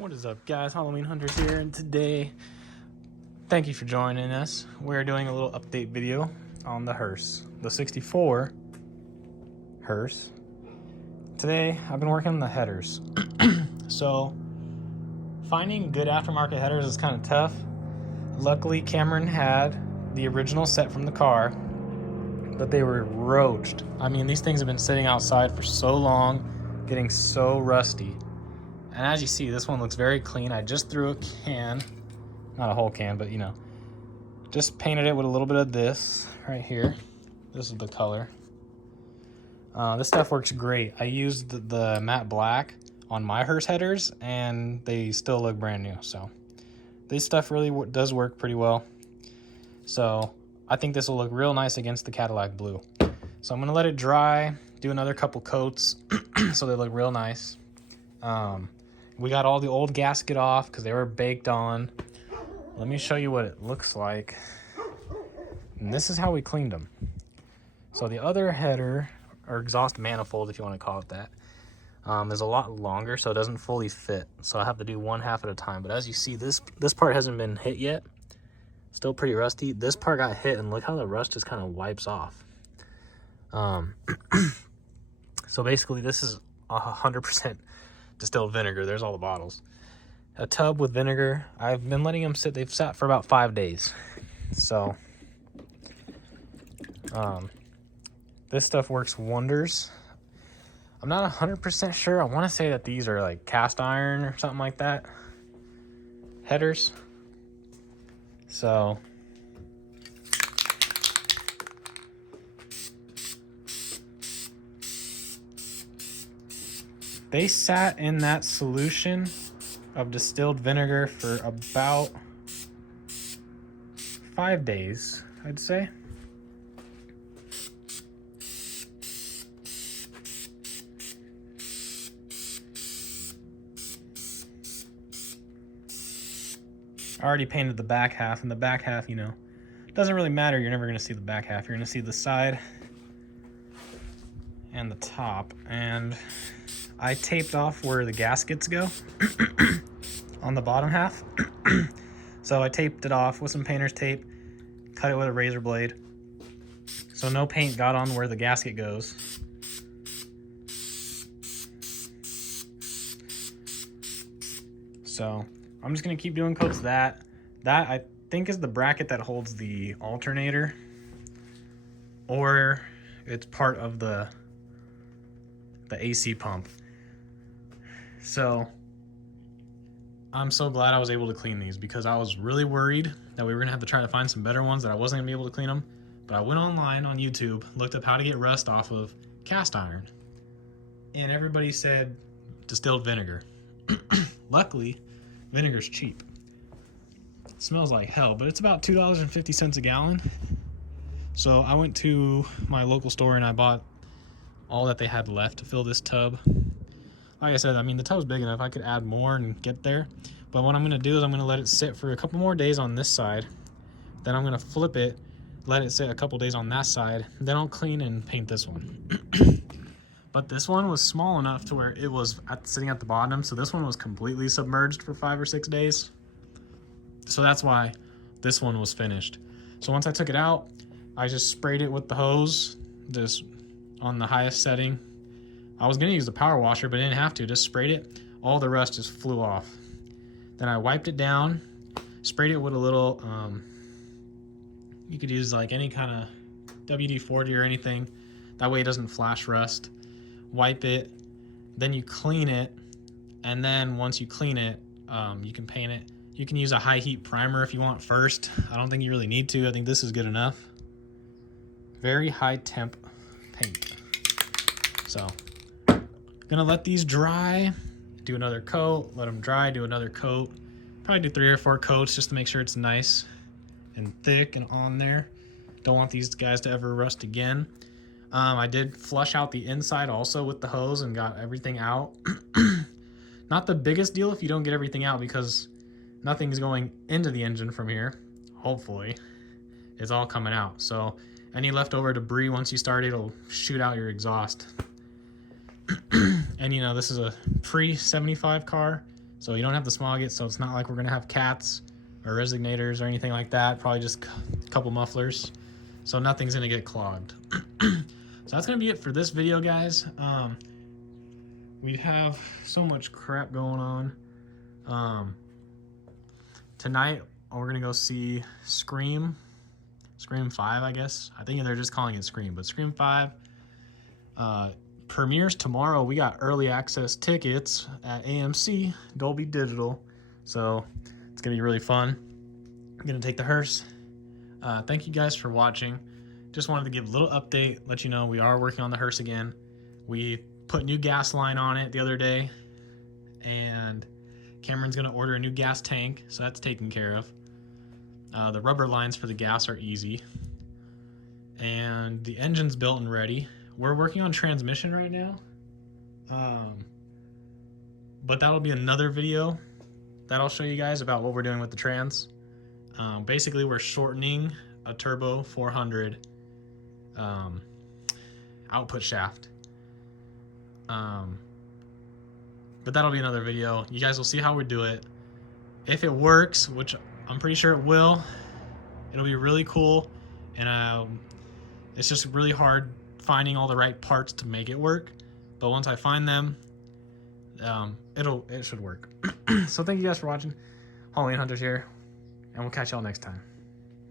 What is up, guys? Halloween Hunters here, and today, thank you for joining us. We're doing a little update video on the hearse, the 64 hearse. Today, I've been working on the headers. So, finding good aftermarket headers is kind of tough. Luckily, Cameron had the original set from the car, but they were roached. I mean, these things have been sitting outside for so long, getting so rusty. And as you see, this one looks very clean. I just threw a can, not a whole can, but you know, just painted it with a little bit of this right here. This is the color. This stuff works great. I used the matte black on my hearse headers and they still look brand new. So this stuff really does work pretty well. So I think this will look real nice against the Cadillac blue. So I'm gonna let it dry, do another couple coats so they look real nice. We got all the old gasket off because they were baked on. Let me show you what it looks like. And this is how we cleaned them. So the other header, or exhaust manifold if you want to call it that, is a lot longer, so it doesn't fully fit. So I have to do one half at a time. But as you see, this part hasn't been hit yet. Still pretty rusty. This part got hit, and look how the rust just kind of wipes off. So basically, this is 100% distilled vinegar. There's all the bottles. A tub with vinegar. I've been letting them sit. They've sat for about 5 days. So this stuff works wonders. I'm not 100% sure. I want to say that these are like cast iron or something like that headers. So they sat in that solution of distilled vinegar for about 5 days, I'd say. I already painted the back half, and the back half, you know, doesn't really matter. You're never going to see the back half. You're going to see the side and the top. And I taped off where the gaskets go on the bottom half. So I taped it off with some painter's tape, cut it with a razor blade, so no paint got on where the gasket goes. So I'm just gonna keep doing coats of that. That I think is the bracket that holds the alternator, or it's part of the AC pump. So I'm so glad I was able to clean these, because I was really worried that we were gonna have to try to find some better ones, that I wasn't gonna be able to clean them. But I went online on YouTube, looked up how to get rust off of cast iron, and everybody said distilled vinegar. Luckily, vinegar's cheap. It smells like hell, but it's about $2.50 a gallon. So I went to my local store and I bought all that they had left to fill this tub. Like I said, I mean, the tub's big enough. I could add more and get there. But what I'm going to do is I'm going to let it sit for a couple more days on this side. Then I'm going to flip it, let it sit a couple days on that side. Then I'll clean and paint this one. But this one was small enough to where it was sitting at the bottom. So this one was completely submerged for 5 or 6 days. So that's why this one was finished. So once I took it out, I just sprayed it with the hose, just on the highest setting. I was gonna use the power washer, but I didn't have to. Just sprayed it. All the rust just flew off. Then I wiped it down, sprayed it with a little, you could use like any kind of WD-40 or anything. That way it doesn't flash rust. Wipe it, then you clean it, and then once you clean it, you can paint it. You can use a high heat primer if you want first. I don't think you really need to. I think this is good enough. Very high temp paint. So gonna let these dry, do another coat, let them dry, do another coat. Probably do 3 or 4 coats just to make sure it's nice and thick and on there. Don't want these guys to ever rust again. I did flush out the inside also with the hose and got everything out. Not the biggest deal if you don't get everything out, because nothing's going into the engine from here. Hopefully it's all coming out. So any leftover debris, once you start, it'll shoot out your exhaust. And you know, this is a pre-75 car, so you don't have to smog it. So it's not like we're gonna have cats or resignators or anything like that. Probably just a couple mufflers, so nothing's gonna get clogged. So that's gonna be it for this video, guys. We have so much crap going on. Tonight we're gonna go see Scream 5, I guess. I think they're just calling it Scream, but Scream 5 premieres tomorrow. We got early access tickets at AMC Dolby Digital, so it's gonna be really fun. I'm gonna take the hearse. Thank you guys for watching. Just wanted to give a little update, let you know we are working on the hearse again. We put new gas line on it the other day, and Cameron's gonna order a new gas tank, so that's taken care of. The rubber lines for the gas are easy, and the engine's built and ready. We're working on transmission right now, but that'll be another video that I'll show you guys about what we're doing with the trans. Basically, we're shortening a turbo 400 output shaft. But that'll be another video. You guys will see how we do it. If it works, which I'm pretty sure it will, it'll be really cool. And it's just really hard finding all the right parts to make it work. But once I find them, it should work. So thank you guys for watching. Halloween Hunters here, and we'll catch y'all next time.